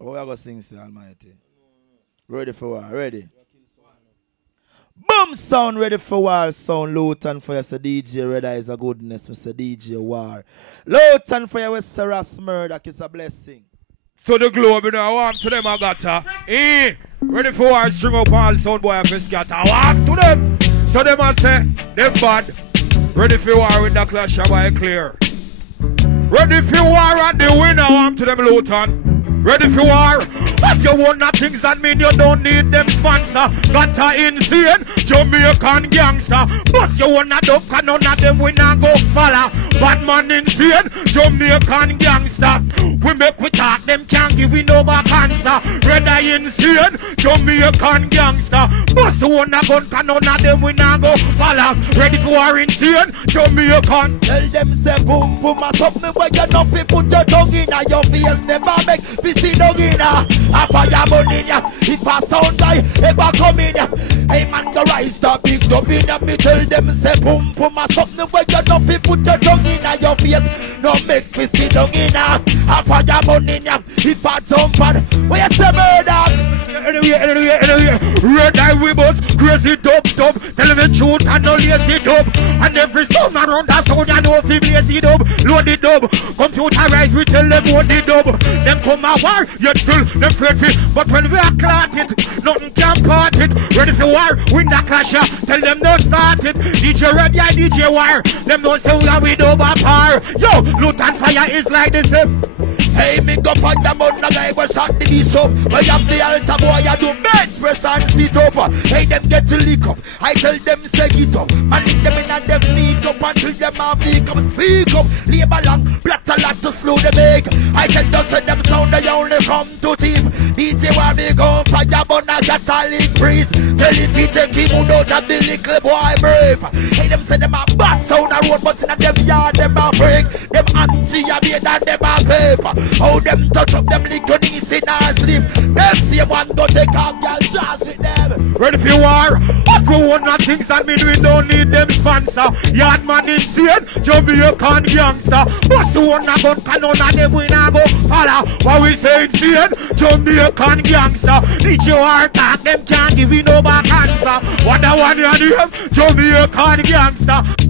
Oh, we are going to sing, say, Almighty. Ready for war, ready. Boom sound, ready for war. Sound Luton for you, Sir DJ. Red is a goodness, Mr. DJ War. Luton for you, Sir Ross Murdoch is a blessing. So the globe, you know, I want to them, I got ready for war, string up all sound boy and scatter. I want to them. So them I say, them bad. Ready for war with the clash of I clear. Ready for war and the winner, I want to them, Luton. Ready for war. If you want the things that mean you don't need them sponsor. Got a insane Jamaican gangster. But you want a duck and none of them we not go follow. Bad man insane Jamaican gangster. We make we talk, them can't give we no back answer. Red eye insane Jamaican gangster. But you want a gun and none of them we not go follow. Ready for war insane Jamaican. Tell them say boom boom a something where you know fi put your tongue in your face. Never make fi see dog in a fire burn in ya. If a sound guy ever come in ya, hey man the rise the big dub in ya. Me tell them say boom boom a something where you know fi put your tongue in your face. No make fi see dog in a fire burn in ya. If a jump on where you say murder. Anyway, red eye we bust, crazy dub. Tell them the truth and no lazy dub. And every song around that sound you know fi lazy dub. Load the dub, computerize we tell them what the dub. Them come a war, you still them afraid fi. But when we are caught it, nothing can part it. Ready for war, win the clash ya. Tell them no start it. DJ Red Eye, DJ War. Them no say we are with over par. Yo, Luton fire is like the same. Hey, me go fight the man, the guy was shot the beast up. I have the altar boy, I do bench press and sit up. Hey, them get to lick up. I tell them say it up. Man, in them in and them leak up until them have the come speak up. Labor long, black a lot to slow the make. I tell them say them sound, they only come to team. DJ where me go fire, but I got a lick breeze. Tell if he take him out of the little boy brave. Hey, them say them a bad sound a road, but in them yard them a break. Them anti-abate and them a paper. How them touch up them little knees in our sleep. Them see one go take off your jazz with them. Ready for war? Everyone that things that mean we don't need them sponsor. Yard man insane, Jamaican gangster. But you want a gun, can none of them we not go follow. What we say insane, Jamaican gangster. Need your heart attack, them can't give you no back answer. What the one you name, Jamaican gangster.